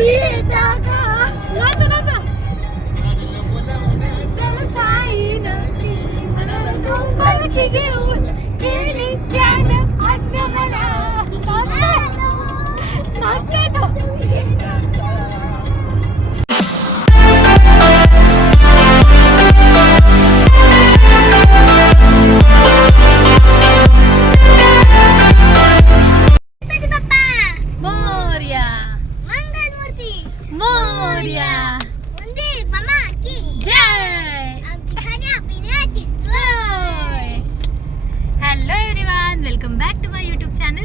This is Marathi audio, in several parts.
ये जागा नाचा नाचा चल साई नदी डोंगर घेऊन गेली त्यान आज्ञा मला नाचते तो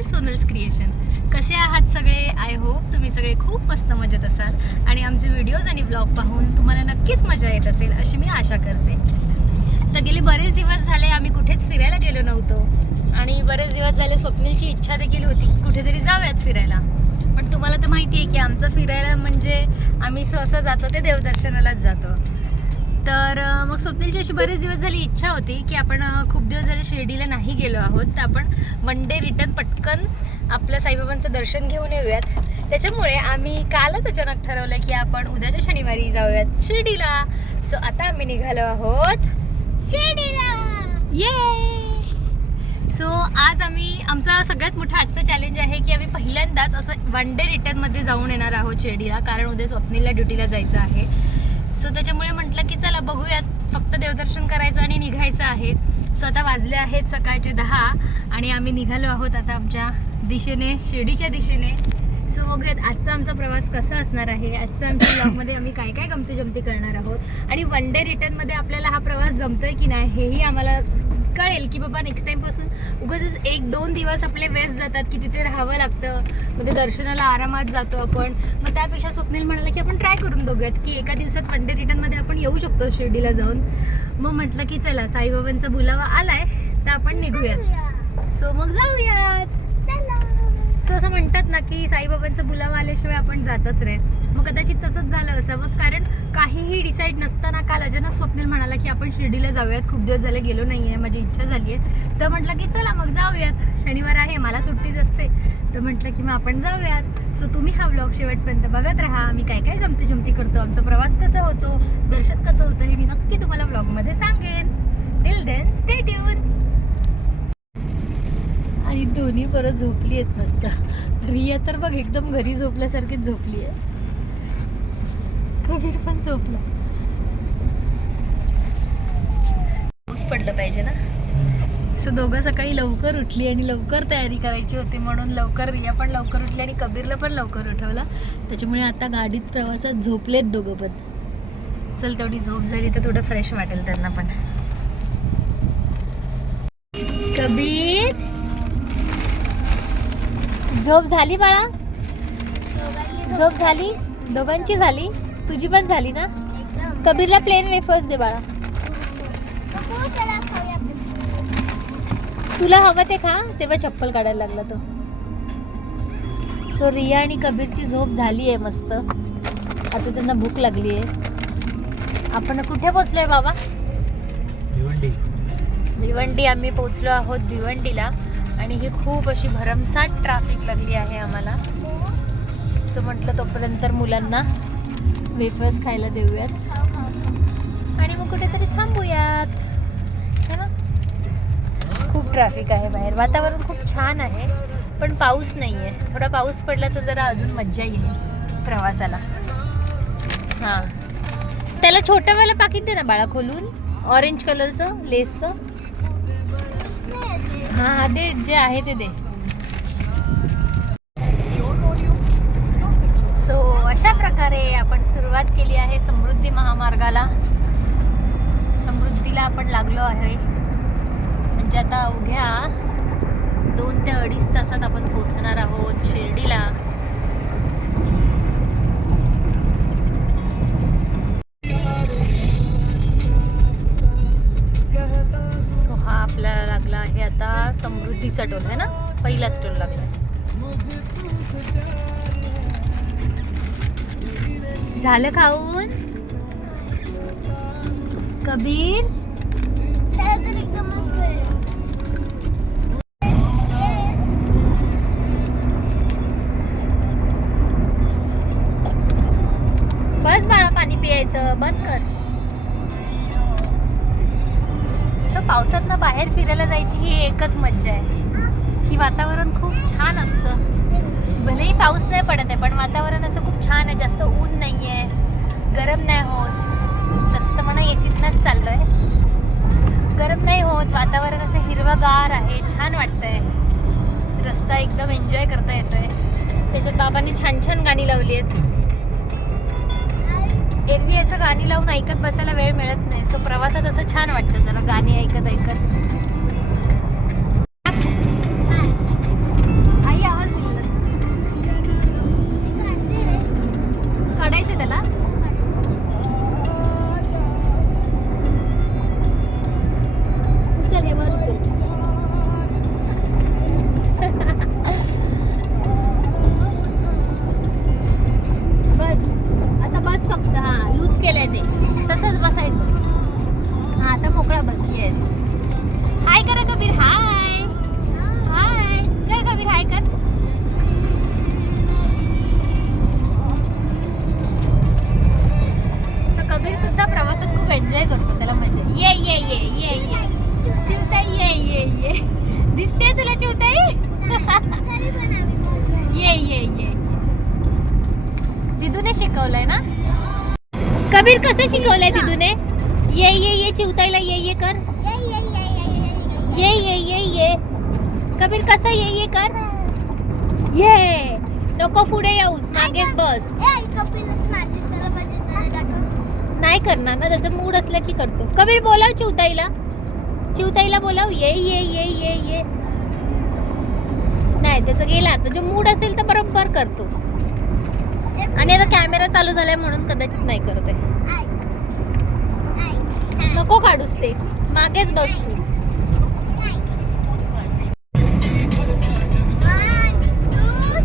सोनल्स क्रिएशन. कसे आहात सगळे? आय होप तुम्ही सगळे खूप मस्त मजेत असाल आणि आमचे व्हिडिओज आणि ब्लॉग पाहून तुम्हाला नक्कीच मजा येत असेल अशी मी आशा करते. तर गेले बरेच दिवस झाले आम्ही कुठेच फिरायला गेलो नव्हतो आणि बरेच दिवस झाले स्वप्नीलची इच्छा देखील होती की कुठेतरी जाऊयात फिरायला. पण तुम्हाला तर माहिती आहे की आमचं फिरायला म्हणजे आम्ही सहसा जातो ते देवदर्शनालाच जातो. तर मग स्वप्नीलची अशी बरेच दिवस झाली इच्छा होती की आपण खूप दिवस झाले शिर्डीला नाही गेलो आहोत, तर आपण वन डे रिटर्न पटकन आपलं साईबाबांचं दर्शन घेऊन येऊयात. त्याच्यामुळे आम्ही कालच अचानक ठरवलं की आपण उद्याच्या शनिवारी जाऊयात शिर्डीला. सो आता आम्ही निघालो आहोत शिर्डीला. ये सो आज आमचा सगळ्यात मोठा आजचा चॅलेंज आहे की आम्ही पहिल्यांदाच असं वन डे रिटर्नमध्ये जाऊन येणार आहोत शिर्डीला, कारण उद्या स्वप्नीलला ड्युटीला जायचं आहे. सो त्याच्यामुळे म्हटलं की चला बघूयात, फक्त देवदर्शन करायचं आणि निघायचं आहे. सो आता वाजले आहेत सकाळचे 10 आणि आम्ही निघालो आहोत आता आमच्या दिशेने, शिर्डीच्या दिशेने. सो बघूयात आजचा आमचा प्रवास कसा असणार आहे. आजच्या आमच्या ब्लॉगमध्ये आम्ही काय काय गमती जमती करणार आहोत आणि वन डे रिटर्नमध्ये आपल्याला हा प्रवास जमतोय की नाही हेही आम्हाला कळेल की बाबा नेक्स्ट टाईमपासून उगाच 1-2 दिवस आपले वेस्ट जातात की तिथे राहावं लागतं, मग ते दर्शनाला आरामात जातो आपण. मग त्यापेक्षा स्वप्नील म्हणाला की आपण ट्राय करून बघूयात की एका दिवसात वन डे रिटर्नमध्ये आपण येऊ शकतो शिर्डीला जाऊन. मग म्हटलं की चला साईबाबांचा बुलावा आलाय तर आपण निघूयात. सो मग जाऊयात. सो असं म्हणतात ना की साईबाबांचा बुलावा आल्याशिवाय आपण जातच रे. मग कदाचित तसंच झालं असावं, कारण काहीही डिसाईड नसताना काल अचानक स्वप्नील म्हणाला की आपण शिर्डीला जाऊयात, खूप दिवस झाले गेलो नाही आहे, माझी इच्छा झाली आहे. तर म्हटलं की चला मग जाऊयात, शनिवार आहे, मला सुट्टीच असते. तर म्हटलं की मग आपण जाऊयात. सो तुम्ही हा ब्लॉग शेवटपर्यंत बघत राहा. आम्ही काय काय गमती जमती करतो, आमचा प्रवास कसा होतो, दर्शन कसं होतं हे मी नक्की तुम्हाला ब्लॉगमध्ये सांगेन. Till then stay tune. आणि दोन्ही परत झोपली आहेत मस्त. रिया तर बघ एकदम घरी झोपल्यासारखीच झोपली आहे. कबीर पण झोपला. पाऊस पडलं पाहिजे ना. सो दोघं सकाळी लवकर उठली आणि लवकर तयारी करायची होती म्हणून लवकर रिया पण लवकर उठली आणि कबीरला पण लवकर उठवलं. त्याच्यामुळे आता गाडीत प्रवासात झोपलेत दोघं पण. चल तेवढी झोप झाली तर थोडं फ्रेश वाटेल त्यांना पण. कबीर झोप झाली बाळा? झोप झाली? दोघांची झाली? तुझी पण झाली ना? कबीरला प्लेन वेफर्स दे बाळा. तुला हवं ते खा. तेव्हा चप्पल काढायला लागला तो. सो रिया आणि कबीरची झोप झाली आहे मस्त. आता त्यांना भूक लागली आहे. आपण कुठे पोहोचलोय बाबा? भिवंडी. आम्ही पोहोचलो आहोत भिवंडीला आणि ही खूप अशी भरमसाठ ट्रॅफिक लागली आहे आम्हाला. सो म्हटलं तोपर्यंत मुलांना वेफर्स खायला देऊयात आणि मग कुठेतरी थांबूयात, है ना. खूप ट्रॅफिक आहे बाहेर. वातावरण खूप छान आहे पण पाऊस नाही आहे. थोडा पाऊस पडला तर जरा अजून मज्जा येईल प्रवासाला. हां, त्याला छोटंवालं पाकिट दे ना बाळा खोलून, ऑरेंज कलरचं लेसचं. हां दे, जे आहे ते दे. सो अशा प्रकारे आपण सुरुवात केली आहे समृद्धी महामार्गाला. समृद्धीला आपण लागलो आहे म्हणजे आता अवघ्या 2 ते 2.5 तासात आपण पोहोचणार आहोत शिर्डीला. सो हा आपल्याला लागला आहे आता समृद्धीचा टोल आहे ना, पहिलाच टोल लागला. झालं खाऊन कबीर? पियायचं, बस कर. तर पावसात ना बाहेर फिरायला जायची ही एकच मज्जा आहे की वातावरण खूप छान असतं. भलेही पाऊस नाही पडत आहे पण वातावरण असं खूप छान आहे. जास्त ऊन नाही आहे, गरम नाही होत. तसं तर म्हणा एसीतनंच चाललो आहे. गरम नाही होत, वातावरण असं हिरवंगार आहे, छान वाटतंय. रस्ता एकदम एन्जॉय करता येतोय. त्याच्यात बाबांनी छान छान गाणी लावली आहेत. एरवी असं गाणी लावून ऐकत बसायला वेळ मिळत नाही. सो प्रवासात असं छान वाटतं जरा गाणी ऐकत ऐकत. आई आवाज दिला काढायचं त्याला. उचल हे वर उचल. बस असं बस फक्त. हा लूज केलंय ते, तसंच बसायचं. हा आता मोकळा बस. येस. हाय करा कबीर. हाय हाय कर कबीर. हाय कर. कबीर सुद्धा प्रवासात खूप एन्जॉय करतो. त्याला मजा. ये ये ये ये ये चिवताई. ये ये ये दिसते तुला चिवताई. ये ये ये दिदूने शिकवलंय ना. कबीर कसं शिकवलंय दिदूने. ये ये ये चिवताईला ये ये कर. ये ये ये ये कबीर कसं ये ये कर. ये नको पुढे येऊस, मागेच बस. नाही करणार ना, त्याचा मूड असला की करतो. कबीर बोलाव चिवताईला. चिवताईला बोलाव. ये ये ये ये ये नाही त्याचं गेला. तर जो मूड असेल तर बरोबर करतो. आणि आता कॅमेरा चालू झालाय म्हणून कदाचित नाही करते. नको काढूस ते, मागेच बस तू.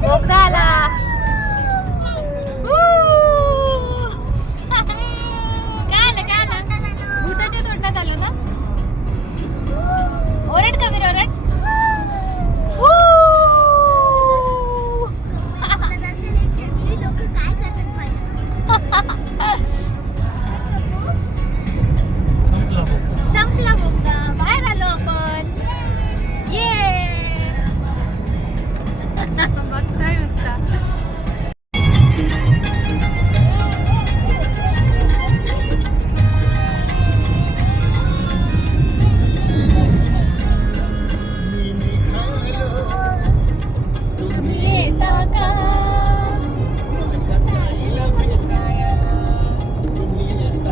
बोगदा आला. काय आलं काय आलं. भूताच्या तोंडात आलो ना. ओरड कबीर ओरड. संपला बोगदा, बाहेर आलो आपण. ये बघतोय नुसता.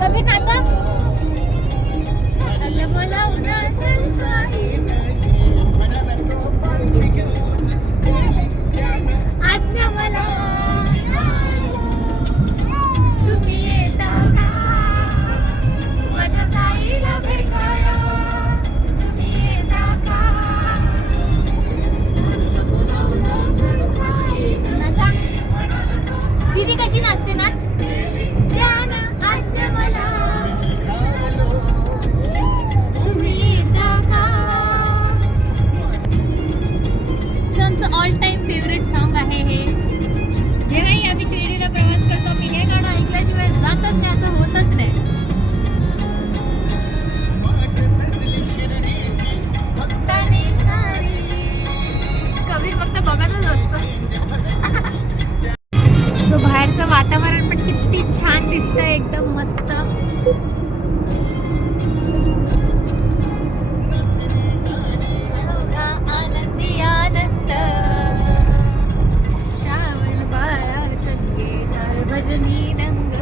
कबीर नाचा. मला आज्ञा मला तुम्ही येता का माझ्या साईला भेटायला. तुम्ही येता का. नाचा. दीदी कशी नाचते नाच. ध्यान आज्ञा मला ऑल टाइम फेवरेट सॉन्ग आहे हे. जेव्हाही आम्ही शिर्डीला प्रवास करतो मी हे गाणं ऐकल्याशिवाय जातच नाही, असं होतच नाही. कबीर फक्त बघतच असतो. सो बाहेरचं वातावरण पण किती छान दिसतंय, एकदम मस्त. आनंदी आनंद श्रावण बाळा संगे सार्वजनी रंग.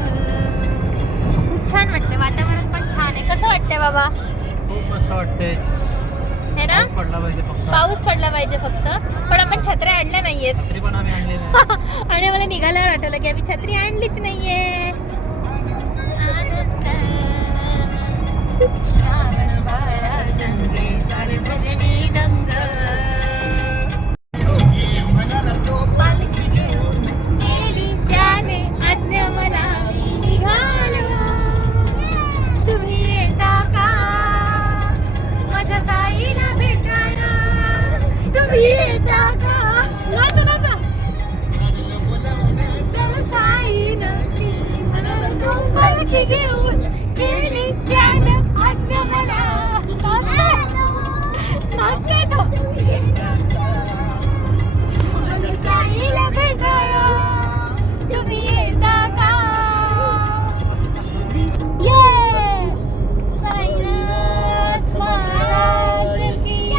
खूप छान वाटतं. वातावरण पण छान आहे. कसं वाटतंय बाबा. खूप मस्त वाटतंय. है ना. पाऊस पडला पाहिजे फक्त. पण आपण छत्र्या आणल्या नाहीयेत. आणि मला निघाल्यावर आठवलं की आम्ही छत्री आणलीच नाहीये. श्रावण बाळा संगे सार्वजनी रंग. पालखी घेऊन गेली त्याने आज्ञा मला मी निघालो. तुम्ही येता का माझ्या साईला भेटायला. तुम्ही येता का. नाचा नाचा. चल साई नदी काळजी घेऊन गेली त्यानं आज्ञा मला. नाचतोय तो. साईला भेटायला तुम्ही येता का? साईनाथ महाराज की जय.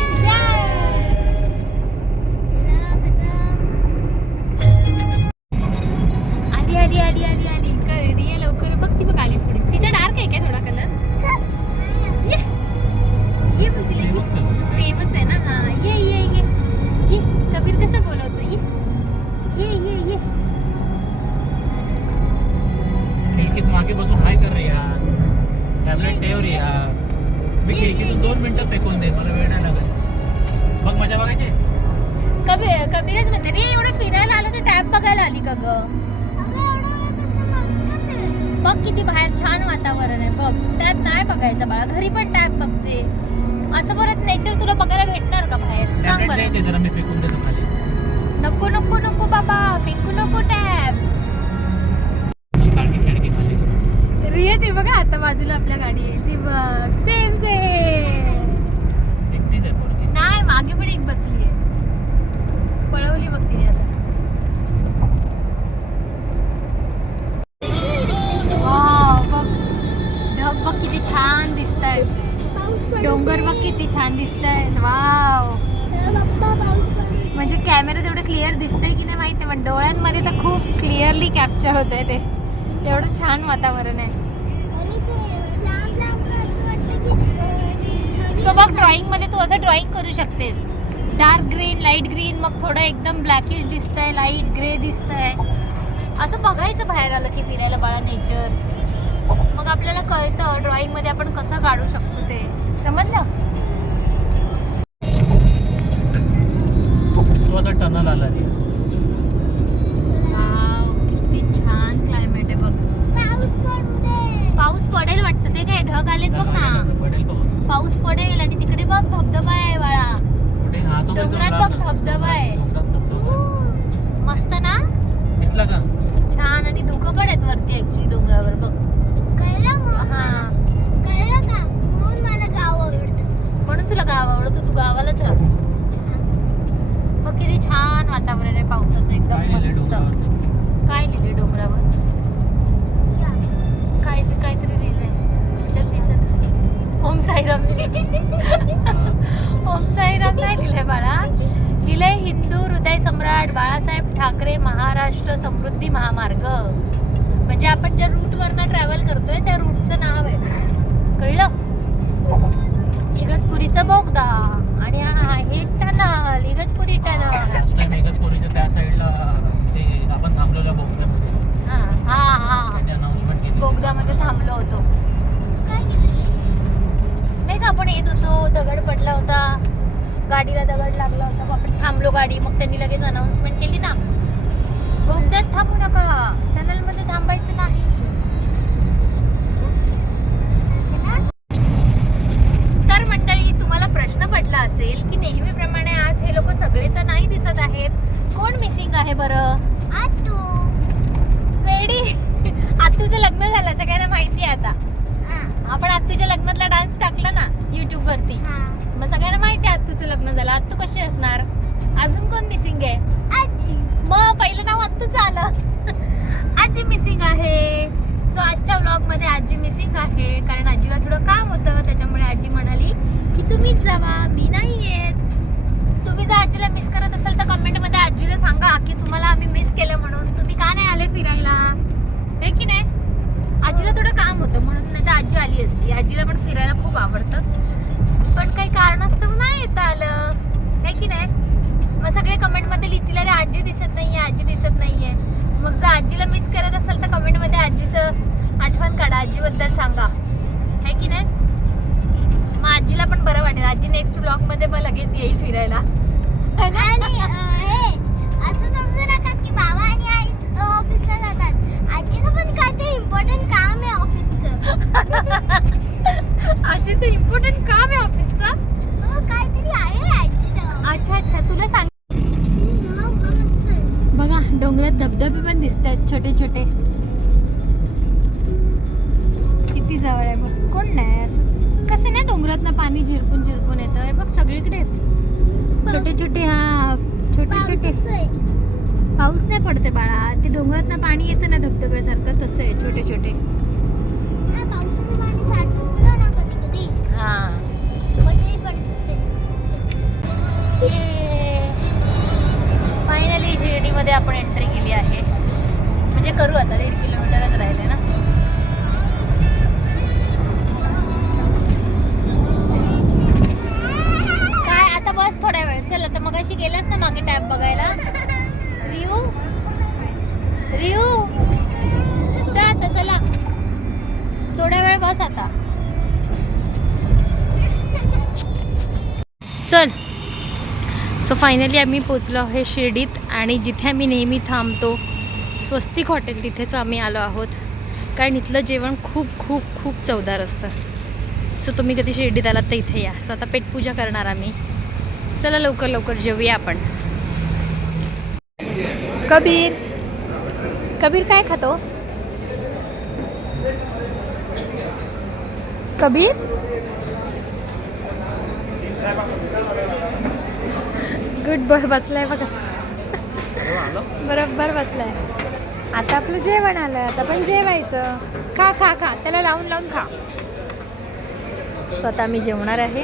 आली आली आली आली आली रिया लवकर बघ. ती बघ आली पुढे. तिचा डार्क आहे काय थोडा कलर? ये बघ तिला सेमच आहे ना. हा ये ये ये ये. कबीर कसं बोलवतो? ये ये ये ये. खिडकीत मागे बसून हाय कर रे यार. टॅबलेट ठेव रे यार. मी खिडकीतून 2 मिनिटं फेकून दे. मला वेळ नाही लागत. बघ मजा बघायची. कबीरच म्हणते रे एवढं फिरायला आलं तर टॅब बघायला आली का ग? बघ किती बाहेर छान वातावरण आहे. बघ टॅब नाही बघायचं बाळा. घरी पण टॅब बघते. असं परत नेचर तुला बघायला भेटणार का बाहेर? सांग बरं. जरा मी फेकून देतो खाली. नको नको नको बाबा फेकू नको टॅब. खिडकी खाली. रिया ते बघा आता बाजूला आपल्या गाडी आहे. ती बघ सेम सेम. एकटीच आहे पोरगी. नाही मागे पण एक बसली आहे. पळवली बघ तिने आता. वाव बघ ढग बघ किती छान दिसतायत. डोंगर बघ किती छान दिसतायत. वाव म्हणजे कॅमेरा तेवढं क्लिअर दिसतंय की नाही माहिती पण डोळ्यांमध्ये तर खूप क्लिअरली कॅप्चर होत आहे ते. एवढं छान वातावरण आहे. सो बघ ड्रॉइंग मध्ये तू असं ड्रॉइंग करू शकतेस. डार्क ग्रीन लाईट ग्रीन मग थोडं एकदम ब्लॅकिश दिसतंय लाईट ग्रे दिसतंय. असं बघायचं बाहेर आलं की फिरायला बाळा नेचर. मग आपल्याला कळतं ड्रॉइंग मध्ये आपण कसं काढू शकतो ते. समजलं? तो आता टनल आला रे. वाव किती छान क्लायमेट आहे बघ. पाऊस पडेल वाटतं. ते काय ढग आलेत बघ ना. पडेल पाऊस. पाऊस पडेल आणि तिकडे बघ धबधबा आहे बाळा. कुठे? हा तो डोंगरात बघ धबधबा आहे. मस्त ना? दिसला का? छान आणि धुकं पण आहेत वरती ऍक्च्युली डोंगरावर बघ. हा म्हणून तुला गाव आवडतं. तू गावालाच राहतो. मग किती छान वातावरण आहे पावसाचं एकदम मस्त. काय लिहिले डोंगरावर? काहीतरी लिहिलंय तुझ्यात दिसत. ओम साईराम. ओम साईराम नाही लिहिलंय बाळा. लिहिलंय हिंदू हृदय सम्राट बाळासाहेब ठाकरे महाराष्ट्र समृद्धी महामार्ग. म्हणजे आपण ज्या रूटवरनं ट्रॅव्हल करतोय त्या रूटचं नाव आहे. कळलं? इगतपुरीचा बोगदा आणि हा हे टनल इगतपुरी टनल. इगतपुरीच्या त्या साईडला ते आपण थांबलेल्या बोगद्यामध्ये. हा हा हा त्यांनी अनाउन्समेंट केली. बोगद्यामध्ये थांबलो होतो. नाही का आपण येत होतो दगड पडला होता. गाडीला दगड लागला होता. आपण थांबलो गाडी. मग त्यांनी लगेच अनाउन्समेंट केली ना बोगद्यात थांबू नका. टनल मध्ये थांबायचं नाही. तर मंडळी तुम्हाला प्रश्न पडला असेल की नेहमीप्रमाणे आज हे लोक सगळे तर नाही दिसत आहेत. कोण मिसिंग आहे बरं? आतू. वेडी. आतूचं लग्न झालं सगळ्यांना माहिती आहे आता. आपण आतूच्या लग्नातला डान्स टाकला ना युट्यूब वरती. मग सगळ्यांना माहिती आहे आतूचं लग्न झालं. आतू कशी असणार? अजून कोण मिसिंग आहे? मग पहिलं नाव आत्तूचं आलं. आजी मिसिंग आहे. सो आजच्या व्लॉग मध्ये आजी मिसिंग आहे कारण आजीला थोडं काम होतं. त्याच्यामुळे आजी म्हणाली की तुम्हीच जावा मी नाही येत. तुम्ही जर आजीला मिस करत असाल तर कमेंट मध्ये आजीला सांगा की तुम्हाला आम्ही मिस केलं म्हणून. तुम्ही का नाही आले फिरायला? हे की नाही? आजीला थोडं काम होतं म्हणून नाही तर आजी आली असती. आजीला पण फिरायला खूप आवडतं पण काही कारणास्तव नाही येता आलं. हे की नाही? मग सगळे कमेंट मध्ये लिहितील अरे आजी दिसत नाहीये आजी दिसत नाहीये. मग जर आजीला मिस करत असाल तर कमेंट मध्ये आजीचं आठवण काढा. आजीबद्दल सांगा. है की नाही? मग आजीला पण बरं वाटेल. आजी नेक्स्ट ब्लॉग मध्ये मग लगेच येईल फिरायला. आणि असं समजू नका की बाबा आणि आई ऑफिसला जातात. आजीचं पण काहीतरी इम्पॉर्टंट काम आहे ऑफिसचं. आजीचं इम्पॉर्टंट काम आहे ऑफिसचं. काहीतरी आहे आजीचं. अच्छा अच्छा तुला सांग. बघा डोंगरात धबधबे पण दिसत आहेत छोटे छोटे. कोण नाही असं कसं ना डोंगरातनं पाणी झिरपून झिरपून येतं हे बघ सगळीकडे छोटे छोटे हा छोटे छोटे पावसाचं आहे. पाऊस नाही पडते बाळा ते डोंगरातनं पाणी येतं ना धबधब्यासारखं तसं आहे छोटे छोटे हा, पावसाचं पाणी साठतं ना कधी कधी. हा कधी पडत असेल. फायनली शिर्डीमध्ये आपण एंट्री केली आहे म्हणजे करू आता 1.5 किलोमीटरच राहिले ना काय आता बस थोड्या वेळ चल आता मग अशी गेलास ना मागे टॅब बघायला रियू रियू जा आता चला थोड्या वेळ बस आता चल सो फायनली आम्ही पोचलो आहे शिर्डीत आणि जिथे आम्ही नेहमी थांबतो स्वस्तिक हॉटेल तिथेच आम्ही आलो आहोत कारण इथलं जेवण खूप खूप खूप चवदार असतं सो तुम्ही कधी शिर्डीत आलात तर इथे या सो आता पेटपूजा करणार आम्ही चला लवकर लवकर जेवूया आपण कबीर कबीर काय खातो कबीर गुड बॉय बसलाय बघ कसं बरोबर बसलाय आता आपलं जेवण आलं आता पण जेवायचं खा खा खा त्याला लावून लावून खा स्वतः मी जेवणार आहे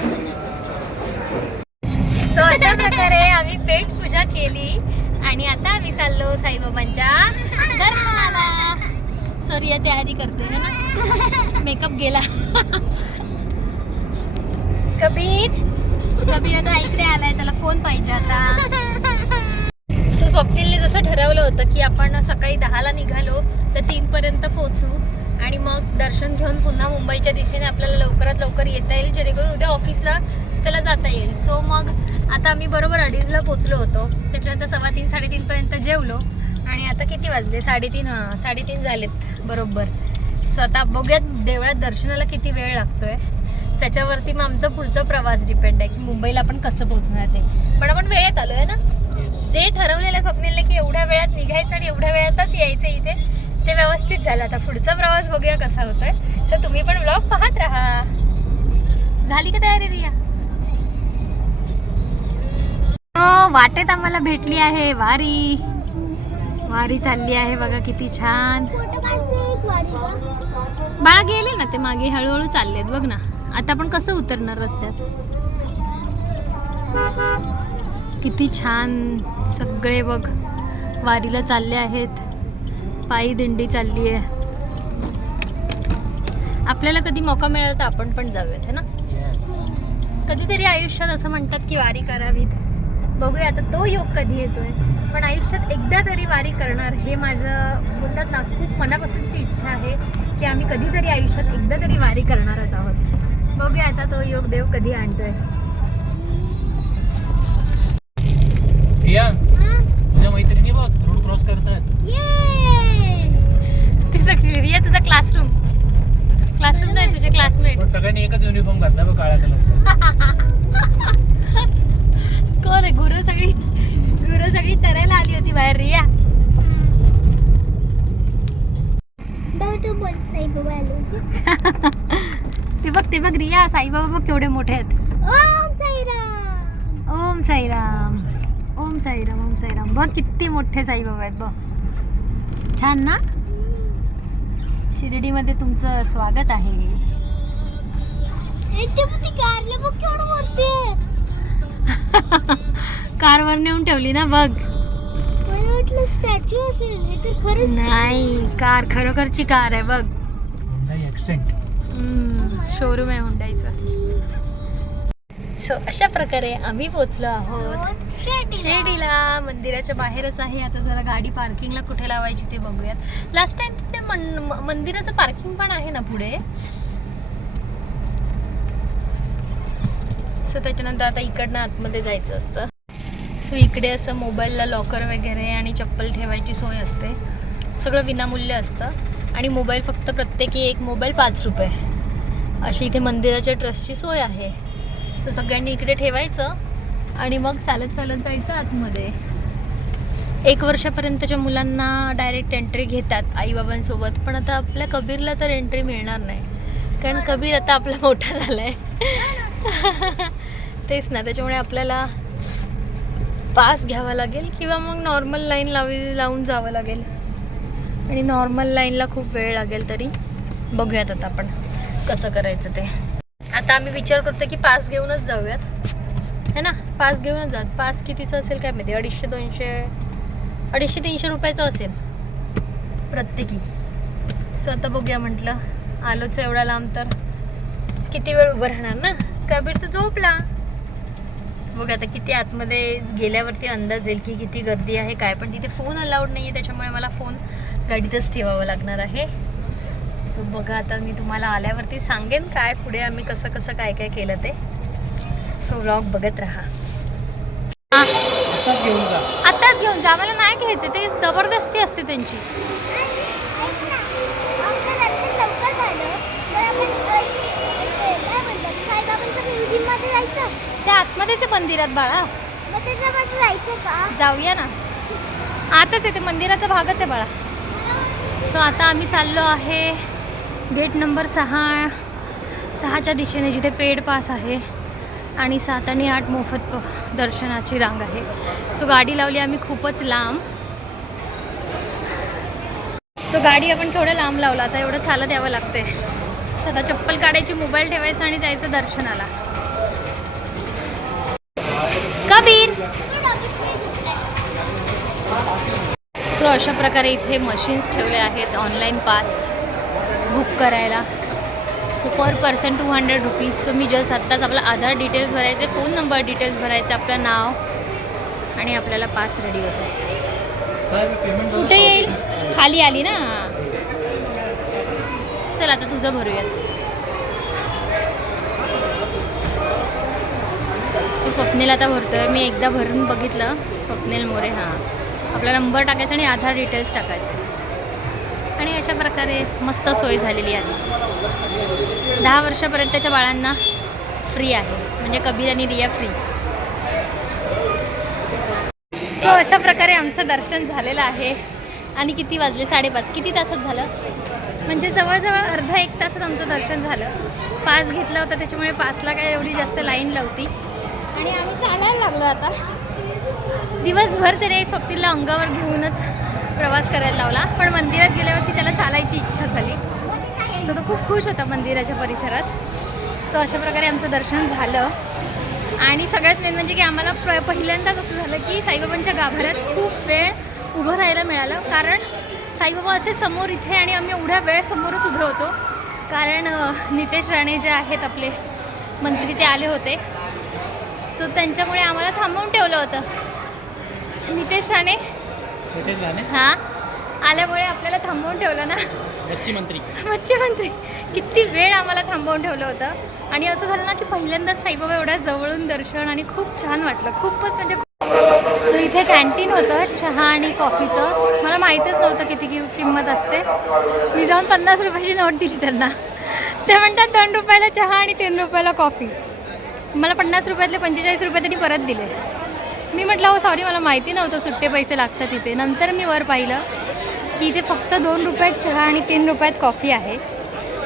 सो अशा प्रकारे आम्ही पेट पूजा केली आणि आता आम्ही चाललो साईबाबांच्या दर्शनाला सॉरी तयारी करते ना मेकअप गेला कबीर कबीर आता इकडे आलाय त्याला फोन पाहिजे आता सो स्वप्नीलने जसं ठरवलं होतं की आपण सकाळी 10ला निघालो तर 3 पर्यंत पोहोचू आणि मग दर्शन घेऊन पुन्हा मुंबईच्या दिशेने आपल्याला लवकरात लवकर येता येईल जेणेकरून उद्या ऑफिसला त्याला जाता येईल सो मग आता आम्ही बरोबर 2:30ला पोहोचलो होतो त्याच्यानंतर 3:15 3:30 पर्यंत जेवलो आणि आता किती वाजले 3:30 झालेत बरोबर सो आता बघूयात देवळात दर्शनाला किती वेळ लागतोय त्याच्यावरती मग आमचा पुढचा प्रवास डिपेंड आहे की मुंबईला आपण कसं पोहोचणार ते पण आपण वेळेत आलो आहे ना जे ठरवलेलं स्वप्नीलने की एवढ्या वेळात निघायचं आणि एवढ्या वेळातच यायचं इथे ते व्यवस्थित झालं आता पुढचा प्रवास बघूया कसा होतोय तर तुम्ही पण व्लॉग पाहत राहा झाली का तयारी रिया वाटेत आम्हाला भेटली आहे वारी वारी चालली आहे बघा किती छान फोटो काढते एक वारीचा. बाळा गेले ना ते मागे हळूहळू चाललेत बघ ना आता आपण कसं उतरणार रस्त्यात किती छान सगळे बघ वारीला चालले आहेत पायी दिंडी चालली आहे आपल्याला कधी मौका मिळाला तर आपण पण जाऊयात है ना कधीतरी आयुष्यात असं म्हणतात की वारी करावीत बघूया आता तो योग कधी येतोय पण आयुष्यात एकदा तरी वारी करणार हे माझं बोलतात ना खूप मनापासूनची इच्छा आहे की आम्ही कधीतरी आयुष्यात एकदा तरी वारी करणारच आहोत बघूया आता तो योग देव कधी आणतोय रिया हा? तुझ्या मैत्रिणी बघ रोड क्रॉस करतात ये! रिया तुझा क्लासरूम नाही तुझे क्लासमेट पण सगळ्यांनी एकच युनिफॉर्म घातला बघ काळ्या कलरचा कोण आहे गुरु सगळी चरायला आली होती बाहेर रिया तू बोल साईबाबा आलो. ते बघ रिया साईबाबा बघ केवढे मोठे आहेत ओम साईराम. ओम साईराम ओम साईराम ओम साईराम बघ किती मोठे साईबाबा आहेत बघ छान ना शिर्डीमध्ये तुमचं स्वागत आहे एक ते पण ती कारले बघ केवढं मोठी आहे. कारवर नेऊन ठेवली ना बघ मला वाटलं स्टॅच्यू असेल हे तर खरंच नाही कार खरोखरची कार आहे बघ हुंडाई ॲक्सेंट शोरूम आहे हुंडाईचं सो अशा प्रकारे आम्ही पोचलो आहोत शिर्डीला मंदिराच्या बाहेरच आहे आता जरा गाडी पार्किंगला कुठे लावायची ते बघूयात लास्ट टाइम ते मंदिराचं पार्किंग पण आहे ना पुढे सो त्याच्यानंतर आता इकडनं आतमध्ये जायचं असतं सो इकडे असं मोबाईलला लॉकर वगैरे आणि चप्पल ठेवायची सोय असते सगळं विनामूल्य असतं आणि मोबाईल फक्त प्रत्येकी एक मोबाईल 5 रुपये अशी इथे मंदिराच्या ट्रस्टची सोय आहे सो सगळ्यांनी इकडे ठेवायचं आणि मग चालत चालत जायचं आतमध्ये 1 वर्षापर्यंतच्या मुलांना डायरेक्ट एंट्री घेतात आईबाबांसोबत पण आता आपल्या कबीरला तर एंट्री मिळणार नाही कारण कबीर आता आपला मोठा झालाय. तेच ना, त्याच्यामुळे आपल्याला पास घ्यावा लागेल किंवा मग नॉर्मल लाईन लावून जावं लागेल. आणि नॉर्मल लाईनला खूप वेळ लागेल. तरी बघूयात आता आपण कसं करायचं ते. आता आम्ही विचार करतो की पास घेऊनच जाऊयात, है ना. पास घेऊनच जात. पास कितीचं असेल काय माहिती, 250-300 रुपयाचं असेल प्रत्येकी. सो आता बघूया म्हटलं, आलोच एवढा लांब तर किती वेळ उभं राहणार ना. कबीर तर झोपला. बघा आता किती आतमध्ये गेल्यावरती अंदाज येईल की किती गर्दी आहे काय. पण तिथे फोन अलाउड नाही आहे, त्याच्यामुळे मला फोन गाडीतच ठेवावं लागणार आहे. सो बघा आता मी तुम्हाला आल्यावरती सांगेन काय पुढे आम्ही कसं कसं काय काय केलं ते. सो व्लॉग बघत राहा. आताच घेऊन जा. आताच घेऊन जा, मला नाही घ्यायचं, ते जबरदस्ती असते त्यांची. आपलं दर्शन लवकर झालं तर आपण काय म्हणतात साईबाबांच्या म्युझियममध्ये जायचं. त्या आतमध्येच आहे मंदिरात बाळा. मग त्याच्यामध्ये जायचं का? जाऊया ना, आताच आहे ते मंदिराचा भागच आहे बाळा. सो आता आम्ही चाललो आहे गेट नंबर 6च्या दिशेने, जिथे पेड पास आहे आणि 7 आणि 8 मोफत दर्शनाची रांग आहे. सो गाडी लावली आम्ही खूपच लांब. सो गाडी आपण केवढं लांब लावला, आता एवढं चालत यावं लागतंय. सो आता चप्पल काढायची, मोबाईल ठेवायचा आणि जायचं दर्शनाला. कबीर. सो अशा प्रकारे इथे मशीन्स ठेवले आहेत ऑनलाईन पास बुक करायला. So per person 200 rupees. So मी जस्ट आत्ताच आपला आधार डिटेल्स भरायचे, फोन नंबर डिटेल्स भरायचे, आपलं नाव आणि आपल्याला पास रेडी होतो. कुठे येईल? खाली आली ना. चल आता तुझं भरूयात. सो स्वप्नील आता भरतोय. मी एकदा भरून बघितलं, स्वप्नील मोरे. हां, आपला नंबर टाकायचा आणि आधार डिटेल्स टाकायचे. आणि अशा प्रकारे मस्त सोय झालेली आहे. 10 वर्षापर्यंतच्या बाळांना फ्री आहे, म्हणजे कबीर आणि रिया फ्री. सो अशा प्रकारे आमचं दर्शन झालेलं आहे. आणि किती वाजले? 5:30. किती तासात झालं? म्हणजे जवळजवळ अर्धा 1 तासात आमचं दर्शन झालं. पास घेतला होता त्याच्यामुळे पासला काय एवढी जास्त लाईन लावती. आणि आम्ही चालायला लागलो आता. दिवसभर तरी स्वप्नीलला अंगावर घेऊनच प्रवास करायला लावला, पण मंदिरात गेल्यावरती त्याला चालायची इच्छा झाली. सो तो खूप खुश होता मंदिराच्या परिसरात. सो अशा प्रकारे आमचं दर्शन झालं. आणि सगळ्यात मेन म्हणजे की आम्हाला पहिल्यांदाच असं झालं की साईबाबांच्या गाभाऱ्यात खूप वेळ उभं राहायला मिळालं. कारण साईबाबा असे समोर इथे आणि आम्ही एवढ्या वेळ समोरच उभे होतो. कारण नितेश राणे जे आहेत आपले मंत्री ते आले होते. सो त्यांच्यामुळे आम्हाला थांबवून ठेवलं होतं. नितेश राणे हां आल्यामुळे आपल्याला थांबवून ठेवलं ना. मच्छी मंत्री किती वेळ आम्हाला थांबवून ठेवलं होतं. आणि असं झालं ना की पहिल्यांदाच साईबाबा एवढ्या जवळून दर्शन आणि खूप छान वाटलं. खूपच म्हणजे सो इथे कॅन्टीन होतं चहा आणि कॉफीचं. मला माहीतच नव्हतं किती किंमत असते. मी जाऊन 50 रुपयाची नोट दिली त्यांना. ते म्हणतात 2 रुपयाला चहा आणि 3 रुपयाला कॉफी. मला 50 रुपयातले 45 रुपये त्यांनी परत दिले. मी म्हटलं हो सॉरी, मला माहिती नव्हतं सुट्टे पैसे लागतात तिथे. नंतर मी वर पाहिलं की इथे फक्त 2 रुपयात चहा आणि 3 रुपयात कॉफी आहे.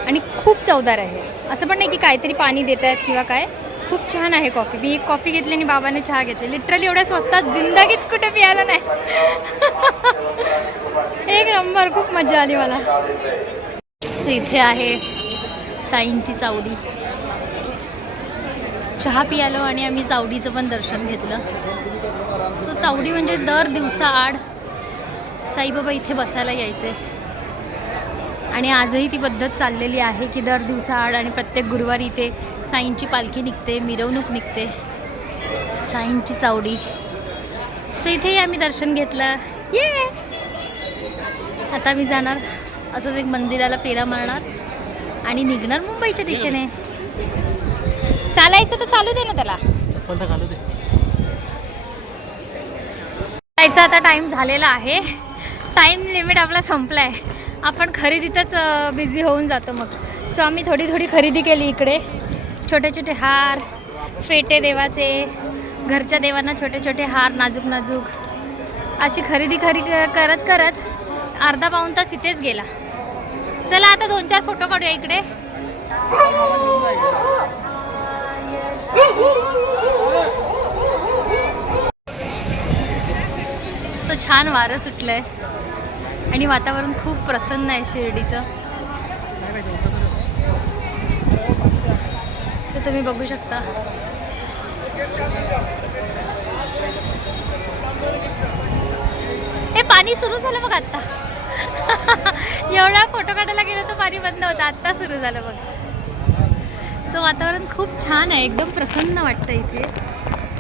आणि खूप चवदार आहे. असं पण नाही की काहीतरी पाणी देत आहेत किंवा काय. खूप छान आहे कॉफी. मी एक कॉफी घेतली आणि बाबाने चहा घेतली. लिटरली एवढ्या स्वस्तात जिंदगीत कुठे पियाला नाही. एक नंबर, खूप मजा आली मला. सो इथे आहे साईंची चावडी. चहा पियालो आणि आम्ही चावडीचं पण दर्शन घेतलं. सो चावडी म्हणजे दर दिवसाआड साईबाबा इथे बसायला यायचे. आणि आजही ती पद्धत चाललेली आहे की दर दिवसाआड आणि प्रत्येक गुरुवारी इथे साईंची पालखी निघते, मिरवणूक निघते, साईंची चावडी. सो इथेही आम्ही दर्शन घेतलं. ये आता मी जाणार असंच एक मंदिराला फेरा मारणार आणि निघणार मुंबईच्या दिशेने. चालायचं तर चालू दे ना त्याला. जायचा आता टाईम झालेला आहे. टाईम लिमिट आपला संपला आहे. आपण खरेदीतच बिझी होऊन जातो मग. सो आम्ही थोडी खरेदी केली इकडे. छोटे छोटे हार, फेटे देवाचे, घरच्या देवांना छोटे छोटे हार नाजूक अशी खरेदी करत अर्धा पाऊण तास इथेच गेला. चला आता 2-4 फोटो काढूया इकडे सो छान वारं सुटलंय आणि वातावरण खूप प्रसन्न आहे शिर्डीचं. तर तुम्ही बघू शकता. हे पाणी सुरू झालं बघ आता. एवढा फोटो काढायला गेलं तर पाणी बंद होतं, आत्ता सुरू झालं बघ. सो वातावरण खूप छान आहे, एकदम प्रसन्न वाटतं इथे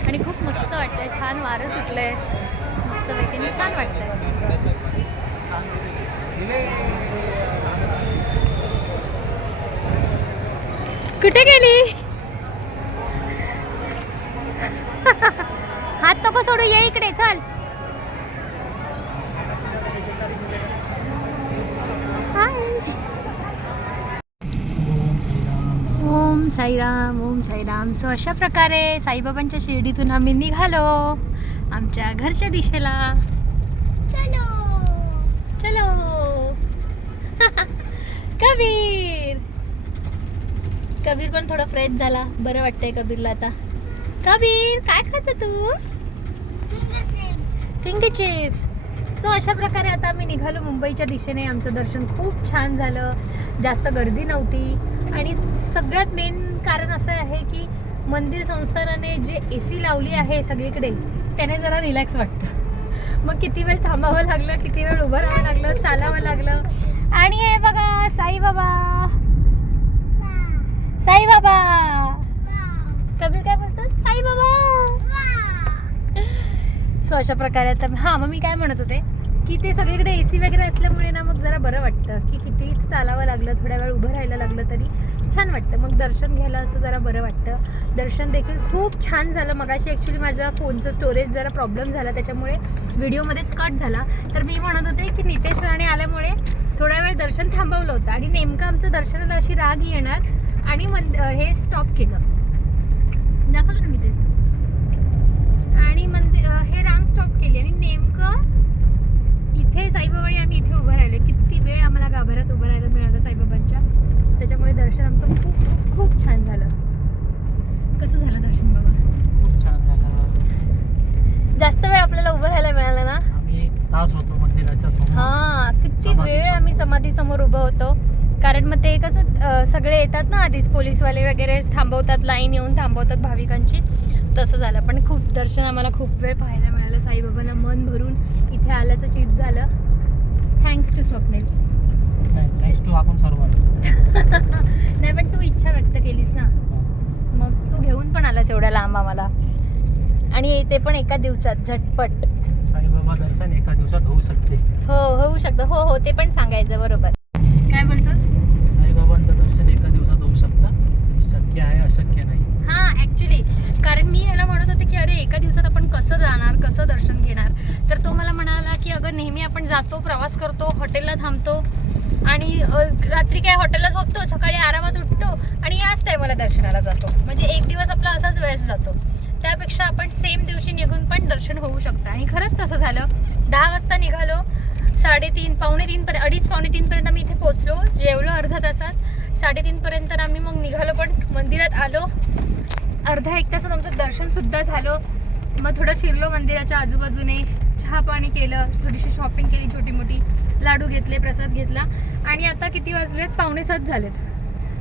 आणि खूप मस्त वाटतंय. छान वारं सुटलंय मस्तपैकी, छान वाटतंय. कुठे गेली? हात नको सोडू, ये इकडे चल. ओम साईराम, ओम साईराम. सो अशा प्रकारे साईबाबांच्या शिर्डीतून आम्ही निघालो आमच्या घरच्या दिशेला. चलो चलो. कबीर कबीर पण थोडा फ्रेश झाला, बरं वाटतंय कबीरला आता. कबीर काय खात तू? Finger chips. सो अशा प्रकारे आता आम्ही निघालो मुंबईच्या दिशेने. आमचं दर्शन खूप छान झालं, जास्त गर्दी नव्हती आणि सगळ्यात मेन कारण असं आहे की मंदिर संस्थानाने जे AC लावली आहे सगळीकडे, त्याने जरा रिलॅक्स वाटतं. मग किती वेळ थांबावं लागलं, किती वेळ उभं राहावं लागलं, चालावं लागलं. आणि हे बघा साईबाबा, साईबाबा. कबीर काय बोलतो? साईबाबा. सो अशा प्रकारे आता हां, मग मी काय म्हणत होते की ते सगळीकडे AC वगैरे असल्यामुळे ना मग जरा बरं वाटतं की किती चालावं लागलं, थोड्या वेळ उभं राहायला लागलं तरी छान वाटतं. मग दर्शन घ्यायला असं जरा बरं वाटतं. दर्शन देखील खूप छान झालं. मगाशी ॲक्च्युली माझा फोनचं स्टोरेज जरा प्रॉब्लेम झाला, त्याच्यामुळे व्हिडिओमध्येच कट झाला. तर मी म्हणत होते की नितेश राणे आल्यामुळे थोड्या वेळ दर्शन थांबवलं होतं आणि नेमकं आमचं दर्शनाला अशी राग येणार आणि हे स्टॉप केलं, दाखवलं ना मी ते. आणि हे रांग स्टॉप केली आणि नेमकं इथे साईबाबांनी आम्ही इथे उभं राहिलो. किती वेळ आम्हाला गाभाऱ्यात उभं राहायला मिळालं साईबाबांच्या. त्याच्यामुळे दर्शन आमचं खूप खूप खूप छान झालं. कसं झालं दर्शन बाबा? खूप छान झालं. जास्त वेळ आपल्याला उभं राहायला मिळालं ना. आम्ही 1 तास होतो मंदिराच्या समोर. हा, किती वेळ आम्ही समाधी समोर उभं होतो. कारण मग ते कसं सगळे येतात ना आधीच, पोलीसवाले वगैरे थांबवतात, लाईन येऊन थांबवतात भाविकांची, तसं झालं. पण खूप दर्शन आम्हाला खूप वेळ पाहायला मिळालं. साईबाबांना मन भरून इथे आल्याचं चीज झालं. Thanks to Swapnil. Thanks to आपण सर्व. नाही पण तू इच्छा व्यक्त केलीस ना, मग तू घेऊन पण आलास एवढ्या लांब आम्हाला. आणि ते पण एका दिवसात झटपट. साईबाबा दर्शन एका दिवसात होऊ शकते. हो, होऊ शकतं. हो हो, ते पण सांगायचं. बरोबर. काय बोलतोस? साईबाबांचं दर्शन एका दिवसात होऊ शकतं. शक्य आहे, अशक्य नाही. हां, ॲक्च्युली कारण मी याला म्हणत होते की अरे एका दिवसात आपण कसं जाणार, कसं दर्शन घेणार. तर तो मला म्हणाला की अगं नेहमी आपण जातो, प्रवास करतो, हॉटेलला थांबतो आणि रात्री काय हॉटेलला झोपतो, सकाळी आरामात उठतो आणि याच टायमाला दर्शनाला जातो. म्हणजे एक दिवस आपला असाच वेळेस जातो. त्यापेक्षा आपण सेम दिवशी निघून पण दर्शन होऊ शकतं. आणि खरंच तसं झालं. 10 वाजता निघालो, 3:30 पावणे 3 पर्यंत, 2:30 पावणे 3 पर्यंत आम्ही इथे पोहोचलो. जेवलो अर्धा तासात. 3:30 पर्यंत आम्ही मग निघालो, पण मंदिरात आलो. अर्धा 1 तासात आमचं दर्शन सुद्धा झालं. मग थोडं फिरलो मंदिराच्या आजूबाजूने, चहा पाणी केलं, थोडीशी शॉपिंग केली छोटी मोठी, लाडू घेतले, प्रसाद घेतला. आणि आता किती वाजलेत? 6:45 झालेत.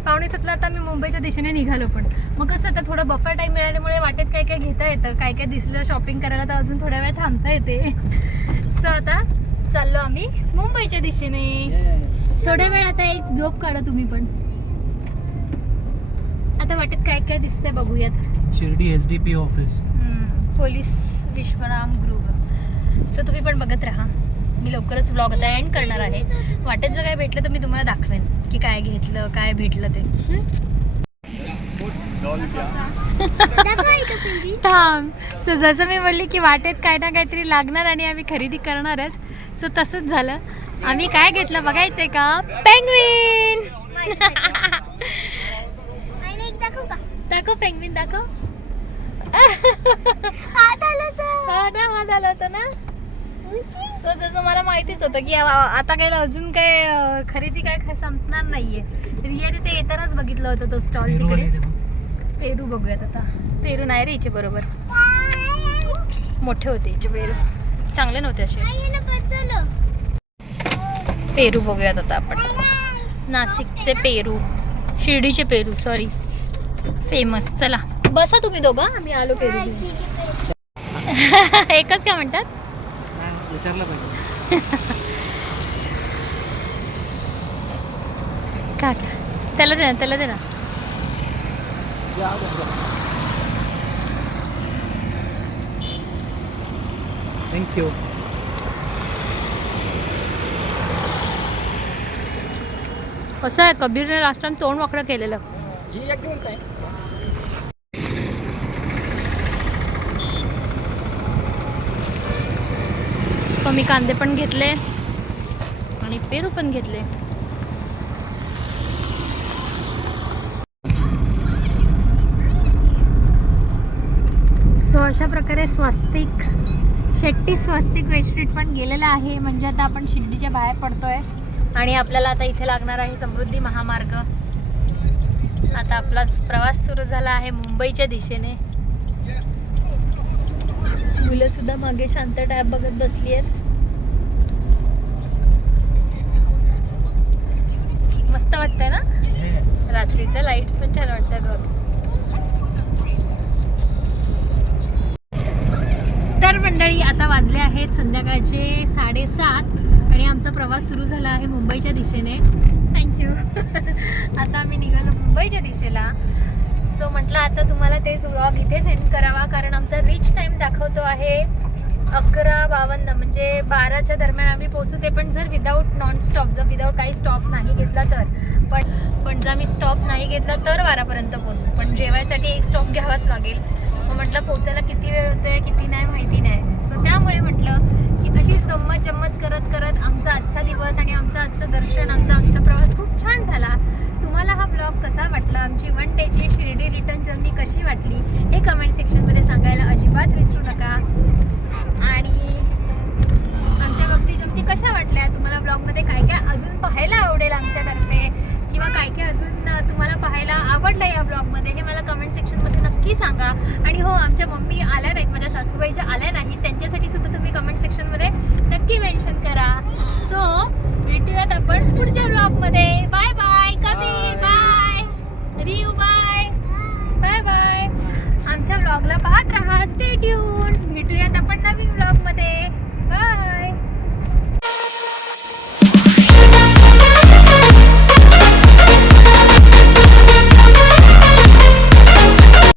6:45ला आता आम्ही मुंबईच्या दिशेने निघालो. पण मग कसं आता थोडं बफर टाईम मिळाल्यामुळे वाटेत काय काय घेता येतं, काय काय दिसलं शॉपिंग करायला, तर अजून थोड्या वेळ थांबता येते. सो आता चाललो आम्ही मुंबईच्या दिशेने. थोड्या वेळ आता एक झोप काढा तुम्ही पण. आता वाटेत काय काय दिसतंय बघूयात. Shirdi SDP office, police Vishwaram गृह. सो तुम्ही पण बघत राहा. मी लवकरच व्लॉग आता एंड करणार आहे. वाटेत जर काय भेटलं तर मी तुम्हाला दाखवेन की काय घेतलं, काय भेटलं ते. थांब. सो जसं मी बोलली की वाटेत काय ना काहीतरी लागणार आणि आम्ही खरेदी करणारच. सो तसंच झालं. आम्ही काय घेतलं बघायचंय का? पेंग्विन. दाखव पेंग्विन, दाखव. हात आला हा ना, हात आला होता ना. सो त्याचं मला माहितीच होतं की आता काय अजून काय खरेदी काय संपणार नाहीये. रिया तिथे येतानाच बघितलं होतं तो स्टॉल तिकडे. पेरू बघूयात आता. पेरू नाही रे याचे बरोबर मोठे होते याचे पेरू, चांगले नव्हते असे. पेरू बघूयात आता आपण. नाशिकचे पेरू, शिर्डीचे पेरू सॉरी फेमस. चला बसा तुम्ही दोघं, आम्ही आलो पेरू घेऊन. एकच काय म्हणतात विचारलं पाहिजे. का त्याला दे ना, त्याला दे ना. थँक्यू. असं आहे कबीरने लास्ट टाइम तोंड वाकडं केलेलं. सो मी कांदे पण घेतले आणि पेरू पण घेतले. सो अशा प्रकारे स्वस्तिक शेट्टी स्वस्तिक वेज स्ट्रीट पण गेलेलं आहे. म्हणजे आता आपण शिर्डीच्या बाहेर पडतोय आणि आपल्याला आता इथे लागणार आहे समृद्धी महामार्ग. आता आपलाच प्रवास सुरू झाला आहे मुंबईच्या दिशेने. मुलं सुद्धा मागे शांत टॅब बघत बसली आहेत. मस्त वाटतंय ना रात्रीचं, लाईट्स पण छान वाटतात बघ. तर मंडळी आता वाजले आहेत संध्याकाळचे 7:30 आणि आमचा प्रवास सुरू झाला आहे मुंबईच्या दिशेने. थँक्यू. आता आम्ही निघालो मुंबईच्या दिशेला. सो म्हटलं आता तुम्हाला तेच व्लॉग इथे सेंड करावा, कारण आमचा रीच टाईम दाखवतो आहे 11:52, म्हणजे 12च्या दरम्यान आम्ही पोहोचू. ते पण जर विदाऊट नॉनस्टॉप, जर विदाऊट काही स्टॉप नाही घेतला तर. पण जर आम्ही स्टॉप नाही घेतला तर 12पर्यंत पोहोचू. पण जेवायसाठी एक स्टॉप घ्यावाच लागेल. मग म्हटलं पोचायला किती वेळ होतोय किती नाही माहिती नाही. सो त्यामुळे म्हटलं की अशीच गंमत जम्मत करत करत आमचा आजचा दिवस आणि आमचं आजचं दर्शन, आमचा प्रवास खूप छान झाला. तुम्हाला हा ब्लॉग कसा वाटला, आमची 1 डेची शिर्डी रिटर्न जर्नी कशी वाटली हे कमेंट सेक्शनमध्ये सांगायला अजिबात विसरू नका. आणि आमच्या गमती कशा वाटल्या, तुम्हाला ब्लॉगमध्ये काय काय अजून पाहायला आवडेल आमच्यातर्फे, किंवा काय काय अजून तुम्हाला पाहायला आवडलं या ब्लॉगमध्ये हे मला कमेंट सेक्शनमध्ये नक्की सांगा. आणि हो, आमच्या मम्मी आल्या नाहीत, माझ्या सासूबाईच्या आल्या नाहीत, त्यांच्यासाठी सुद्धा तुम्ही कमेंट सेक्शनमध्ये नक्की मेन्शन करा. सो भेटूयात आपण पुढच्या ब्लॉगमध्ये. Bye bye Kabir, bye Riyu, bye bye bye. आमच्या ब्लॉगला पाहत राहा. Stay tune.